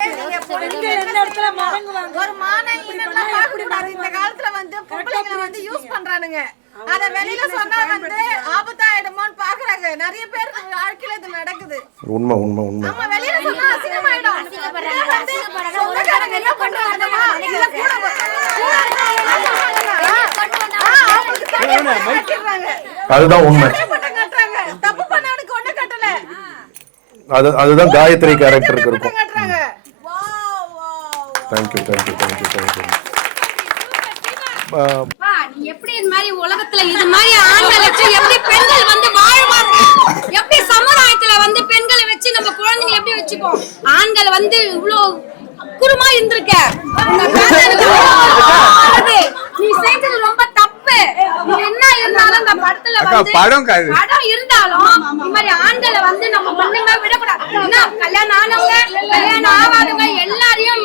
ஒரு மானங்கீனெல்லாம் பார்க்க கூடாது. இந்த காலத்துல வந்து பொம்பளைங்களை வந்து யூஸ் பண்றானுங்க. அத வெளியில சொன்னா வந்து ஆபத்தாயிடுமோன்னு பாக்குறாங்க. நிறைய பேர் வாழ்க்கையில இது நடக்குது. உண்மை உண்மை உண்மை. நம்ம வெளியில சொன்னா அசிங்கமாயிடும். சொந்தக்காரங்க என்ன பண்றாங்கமா? இல்ல கூட அதுதான் உண்மை. தப்பு பண்ணவனுக்கு ஒண்ணு கட்டல. அதுதான் காயத்ரி கேரக்டருக்கு இருக்கும். Thank you. நீ எப்படி இந்த மாதிரி உலகத்துல இது மாதிரி ஆண்களை வச்சு எப்படி பெண்கள் வந்து வாழ்வாங்க, எப்படி சமுதாயத்துல வந்து பெண்களை வச்சு நம்ம குழந்தைங்க எப்படி வச்சுப்போம்? ஆண்கள் வந்து இவ்வளவு குருமா இருந்திருக்க, நீ செய்தது ரொம்ப தப்பு. நீ என்ன இருந்தாலும் இந்த படத்துல வந்து படம் இருந்தாலும் இந்த மாதிரி ஆண்களை வந்து நம்ம பொண்ணுங்க விடக்கூடாது. ஏன்னா கல்யாணம் ஆனவங்க கல்யாணம் ஆகாதவங்க எல்லாரையும்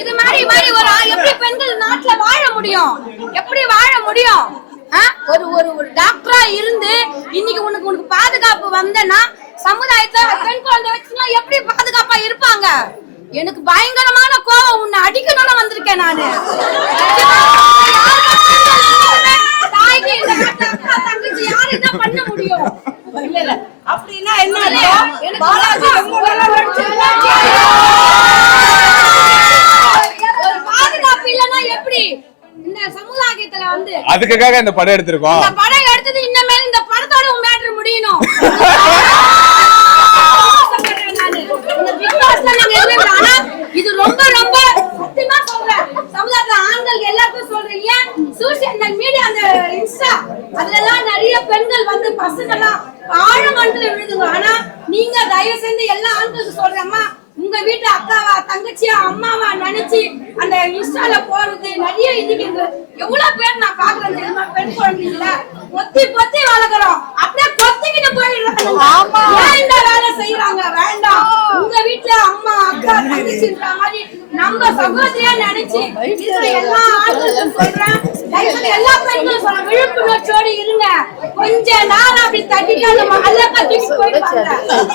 இது மாதிரி ஒரு எப்படி பெண்கள் நாட்டுல வாழ முடியும்? எப்படி வாழ முடியும்? ஒரு டாக்டரா இருந்து இன்னைக்கு உனக்கு பாதுகாப்பு வந்தனா சமுதாயத்துல பெண் குழந்தை வச்சுனா எப்படி பாதுகாப்பா இருப்பாங்க? எனக்கு பயங்கரமான கோவம். உன்னை அடிக்கணும்னு வந்திருக்கேன் நானு. தாய்க்கு இந்த அக்கா தங்கச்சி யாரு என்ன பண்ண முடியும்? இல்ல அப்படின்னா என்ன பாலாஜி ஒரு பாதுகாப்பு இல்லனா எப்படி இந்த சமுதாயத்துல வந்து? அதுக்காக இந்த படம் எடுத்திருக்கோம். இந்த படம் எடுத்தது இன்னமே இந்த படத்தோட மேட்டர் முடியணும். இது ரொம்ப ரொம்ப சத்தியமா சொல்றேன். சமுதாயத்துல ஆண்கள் எல்லாருக்கும் சொல்றேன். ஏன் சோசியல் மீடியா அந்த இன்ஸ்டா அதுலலாம் நிறைய பெண்கள் வந்து பசங்கெல்லாம் ஆழமண்டல விழுதுங்க. ஆனா நீங்க தயவு செஞ்சு எல்லா ஆண்களுக்கு சொல்றேம்மா, உங்க வீட்டு அக்காவா தங்கச்சியா அம்மாவா நினைச்சு அந்த இன்ஸ்டால போறது நிறைய இன்னைக்கு எவ்வளவு பேர் நான் பாக்குறேன் தெரியுமா? பெண் குழந்தைங்கள பொத்தி வளர்க்குறோம், அப்படியே பொத்திக்கிட்டு போயிடுறாங்க. ஏன் இந்த வேலை செய்யறாங்க? வேண்டாம். உங்க வீட்டுல அம்மா அக்கா தங்கச்சின்ற மாதிரி நம்ம சகோதரியா நினைச்சு எல்லா ஆண்களுக்கும் சொல்றேன். எல்லா பெண்களும் சொல்ற விழிப்புணர்ச்சியோடு இருங்க. கொஞ்ச நாள் அப்படி தட்டிட்டாலும் போயிடுவாங்க.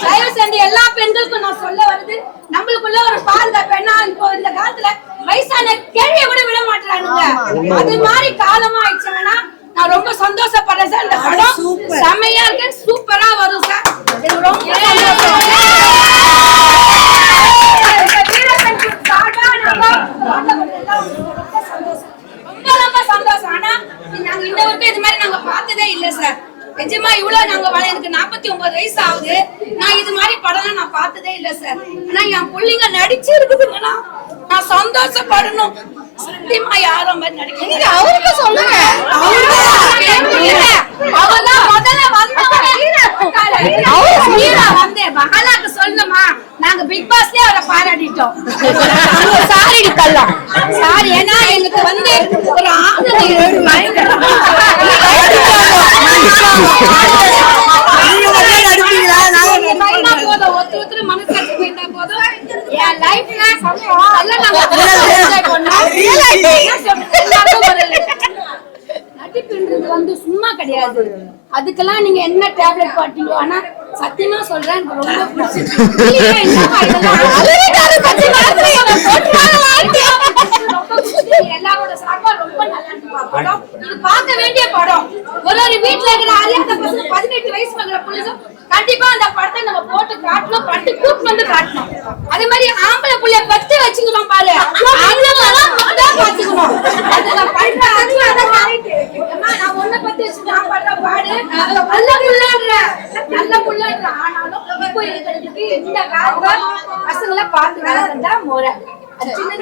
தயவு செஞ்சு எல்லா பெண்களுக்கும் நான் சொல்ல வருது, நம்மளுக்குள்ள ஒரு பாதுகாப்பு. என்ன இப்போ இந்த காலத்துல வயசான கேள்வியை கூட விட மாட்டானுங்க. அது மாதிரி காலமா ஆயிடுச்சுன்னா நான் ரொம்ப சந்தோஷப்படுறேன் சார். இந்த படம் செமையா இருக்கு, சூப்பரா வரும் சார். ரொம்ப சந்தோஷம். ஆனா நாங்க இந்த வரைக்கும் இது மாதிரி நாங்க பார்த்ததே இல்ல சார். நிஜமா இவ்வளவு நாங்க எனக்கு 49 வயசு ஆகுது. நான் இது மாதிரி படம் நான் பார்த்ததே இல்ல சார். ஆனா என் பிள்ளைங்க நடிச்சு இருக்குதுங்கன்னா நான் சந்தோஷப்படணும். சத்தியமா யாரோ மாதிரி நடிக்கிறீங்க அவருக்கு சொல்லுங்க. அவதான் முதல்ல வந்தவங்க மகாலாக்கு சொல்லணுமா? நாங்க பிக் பாஸ்லயே அவரை பாராட்டிட்டோம். Sorry கல்லாம் sorry. ஏன்னா எங்களுக்கு வந்து ஒரு ஒருத்தர் மனசாட்சி போயிட்டா போதும். என் லைஃப்ல நடிப்புன்றது வந்து சும்மா கிடையாது. அதுக்கெல்லாம் நீங்க என்ன டேப்லெட் போட்டீங்களோ. ஆனா சத்தியமா சொல்றேன், ரொம்ப பிடிச்சிருக்கு. எல்லாரோட சார்பா ரொம்ப நல்லா படம். இது பார்க்க வேண்டிய படம். ஒரு வீட்டுல இருக்கிற அறியாத பசங்க 18 வயசு இருக்கிற புள்ளைங்க கண்டிப்பா அந்த படத்தை நம்ம போட்டு காட்டணும், பட்டு கூட்டு வந்து காட்டணும். அதே மாதிரி ஆம்பளை புள்ளைய பத்தி வச்சுக்கணும் பாரு, பாத்துக்கணும். அதுல பண்ற நான் ஒன்ன பத்தி வச்சு நான் பண்ற பாடு நல்ல புள்ளன்ற. ஆனாலும் இப்போ இருக்கிறதுக்கு இந்த காலத்துல பசங்களை பார்த்து வளர்ந்தா முறை. சின்ன